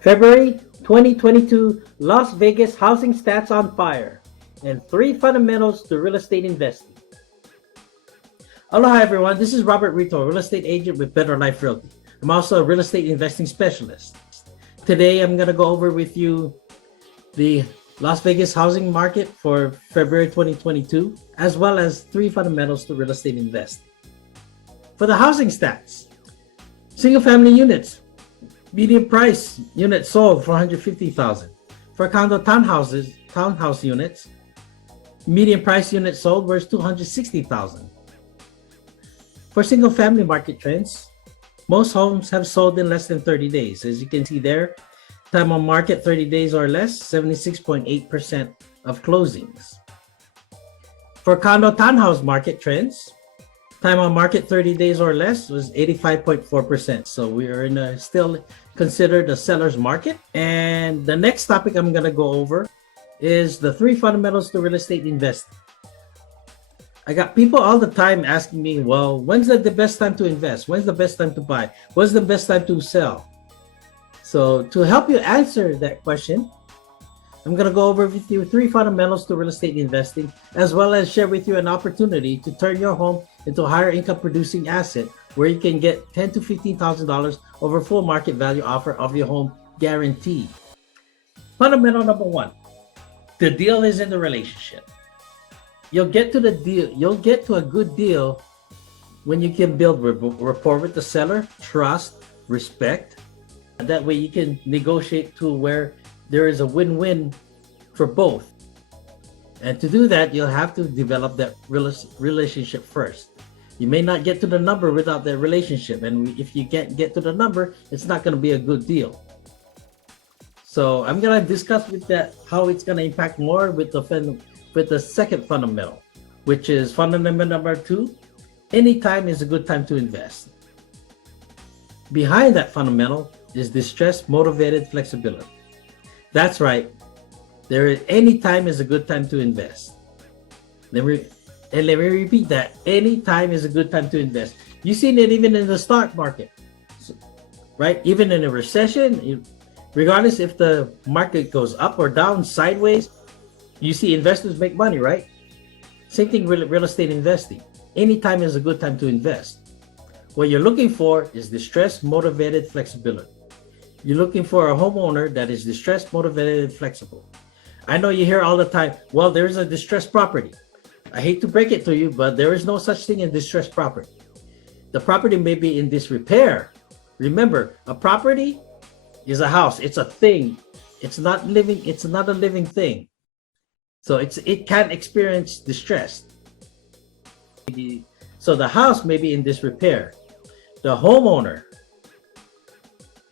February 2022 Las Vegas housing stats on fire and 3 fundamentals to real estate investing. Aloha everyone, this is Robert Rito, real estate agent with Better Life Realty. I'm also a real estate investing specialist. Today I'm going to go over with you the Las Vegas housing market for February 2022, as well as 3 fundamentals to real estate investing. For the housing stats, single family units, median price unit sold for $150,000. For condo townhouse units, median price unit sold was $260,000. For single family market trends, most homes have sold in less than 30 days. As you can see there, time on market 30 days or less, 76.8% of closings. For condo townhouse market trends, time on market 30 days or less was 85.4%. So we are still considered a seller's market. And the next topic I'm going to go over is the 3 fundamentals to real estate investing. I got people all the time asking me, well, when's the best time to invest? When's the best time to buy? When's the best time to sell? So to help you answer that question, I'm going to go over with you 3 fundamentals to real estate investing, as well as share with you an opportunity to turn your home into a higher income producing asset where you can get $10,000 to $15,000 over full market value offer of your home guaranteed. Fundamental number 1, the deal is in the relationship. You'll get to a good deal when you can build rapport with the seller, trust, respect. That way you can negotiate to where there is a win-win for both. And to do that, you'll have to develop that relationship first. You may not get to the number without that relationship. And if you can't get to the number, it's not going to be a good deal. So I'm going to discuss with that how it's going to impact more with the second fundamental, which is fundamental number 2. Any time is a good time to invest. Behind that fundamental is distress motivated flexibility. That's right. Any time is a good time to invest. Let me repeat that. Any time is a good time to invest. You've seen it even in the stock market, right? Even in a recession, regardless if the market goes up or down, sideways, you see investors make money, right? Same thing with real estate investing. Any time is a good time to invest. What you're looking for is distress motivated flexibility. You're looking for a homeowner that is distress motivated and flexible. I know you hear all the time, well, there's a distressed property. I hate to break it to you, but there is no such thing as distressed property. The property may be in disrepair. Remember, a property is a house. It's a thing. It's not living. It's not a living thing. So it can experience distress. So the house may be in disrepair. The homeowner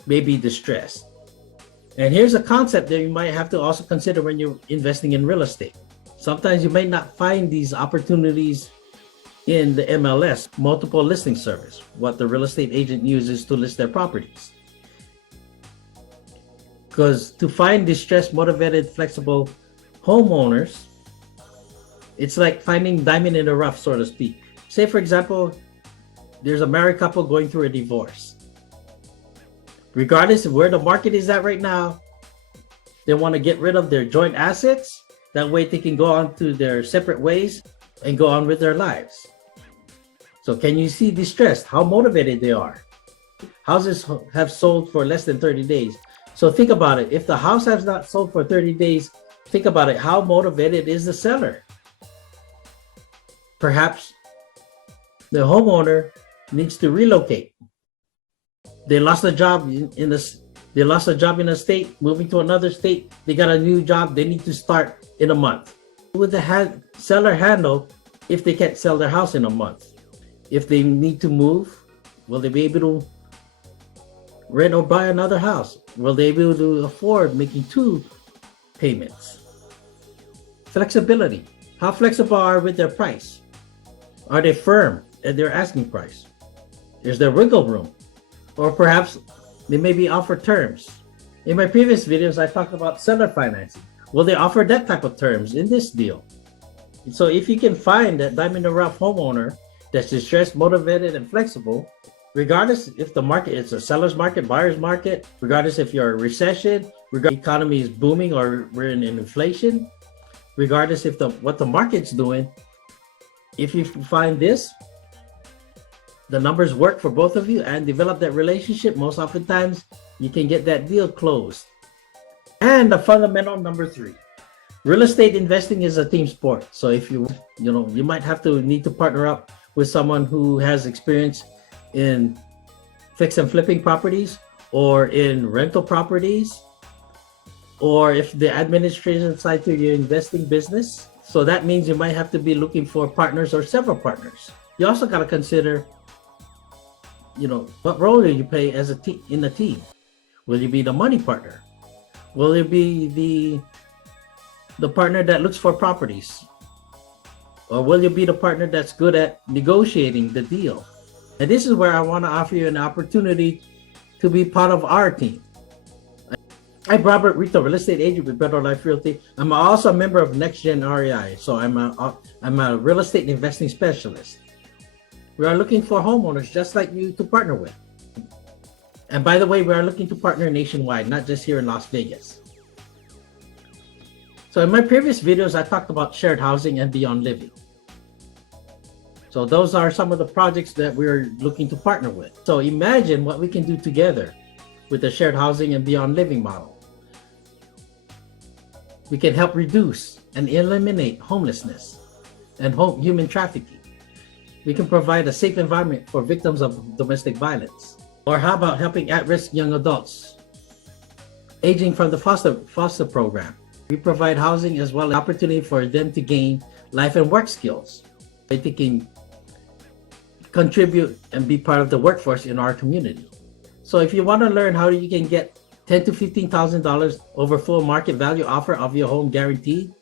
may be distressed. And here's a concept that you might have to also consider when you're investing in real estate. Sometimes you may not find these opportunities in the MLS, multiple listing service, what the real estate agent uses to list their properties. Because to find distress motivated, flexible homeowners, it's like finding diamond in the rough, so to speak. Say, for example, there's a married couple going through a divorce. Regardless of where the market is at right now, they want to get rid of their joint assets. That way they can go on to their separate ways and go on with their lives. So can you see distress, how motivated they are? Houses have sold for less than 30 days. So think about it. If the house has not sold for 30 days, think about it. How motivated is the seller? Perhaps the homeowner needs to relocate. They lost a job in a state, moving to another state. They got a new job. They need to start in a month. Would the seller handle if they can't sell their house in a month? If they need to move, will they be able to rent or buy another house? Will they be able to afford making 2 payments? Flexibility. How flexible are with their price? Are they firm at their asking price? Is there wiggle room? Or perhaps they may be offered terms. In my previous videos, I talked about seller financing. Will they offer that type of terms in this deal? So if you can find that diamond in the rough homeowner that's distressed, motivated, and flexible, regardless if the market is a seller's market, buyer's market, regardless if you're a recession, regardless if the economy is booming or we're in inflation, regardless if what the market's doing, if you find this, the numbers work for both of you and develop that relationship, most oftentimes you can get that deal closed. And the fundamental number 3, real estate investing is a team sport. So if you might need to partner up with someone who has experience in fix and flipping properties or in rental properties, or if the administration side to your investing business. So that means you might have to be looking for partners or several partners. You also got to consider, what role will you play as in a team? Will you be the money partner? Will you be the partner that looks for properties? Or will you be the partner that's good at negotiating the deal? And this is where I want to offer you an opportunity to be part of our team. I'm Robert Rito, real estate agent with Better Life Realty. I'm also a member of Next Gen REI, so I'm a real estate investing specialist. We are looking for homeowners just like you to partner with. And by the way, we are looking to partner nationwide, not just here in Las Vegas. So in my previous videos, I talked about shared housing and beyond living. So those are some of the projects that we're looking to partner with. So imagine what we can do together with the shared housing and beyond living model. We can help reduce and eliminate homelessness and human trafficking. We can provide a safe environment for victims of domestic violence. Or how about helping at-risk young adults aging from the foster program? We provide housing as well as opportunity for them to gain life and work skills. They can contribute and be part of the workforce in our community. So if you want to learn how you can get $10,000 to $15,000 over full market value offer of your home guaranteed,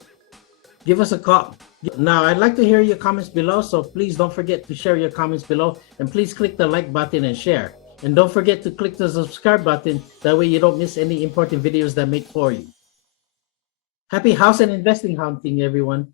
give us a call. Now, I'd like to hear your comments below, so please don't forget to share your comments below, and please click the like button and share. And don't forget to click the subscribe button, that way you don't miss any important videos that I make for you. Happy house and investing hunting, everyone.